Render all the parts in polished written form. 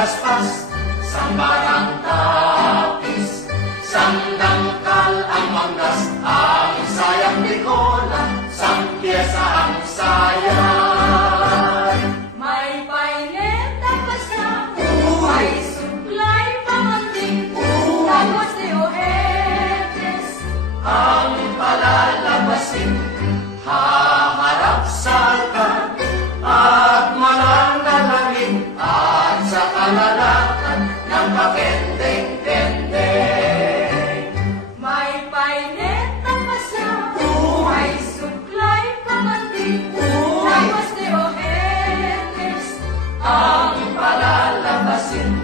pagaspas, sambarang tapis, sandangkal ang manggas, ang sayang bikola, sampiesa ang sayan. May painet tapos na, may suklay pamanding, tapos de ojetes, ang palalabasin, haharap sa altar, at mananalangin, at sa kalalakan ng pakendeng-kendeng. may painet tapos na, may suklay pamanding, tapos de ojetes, Ang palalabasin,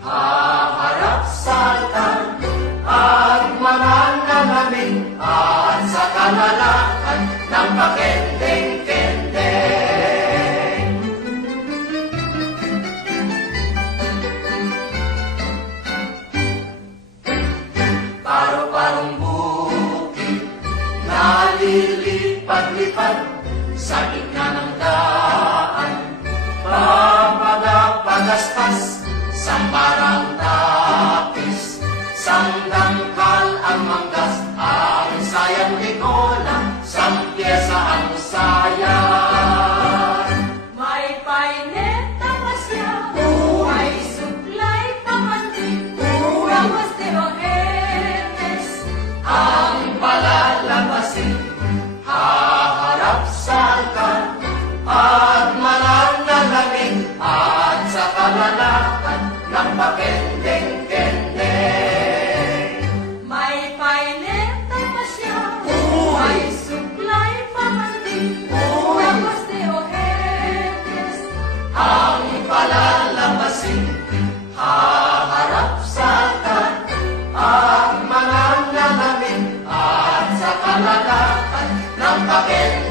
haharap sa altar, at mananalangin, at sa kalalakan ng pakendeng-kendeng. Paro-parong bukid, nalilipad-lipad sa gitna ng daan. Papagaspas, sambarang tapis, sandangkal ang manggas, ang sayang bikola, sampiesa ang sayan. may painet tapos na, may suklay pamanding, tapos de ojetes, Ang palalabasin, haharap sa altar, at mananalangin, at sa kalalakan ng pakendeng-kendeng. may painet tapos na, may suklay pamanding, tapos de ojetes, Ang palalabasin, haharap sa altar, at mananalangin, at sa kalalakan ng pakendeng-kendeng.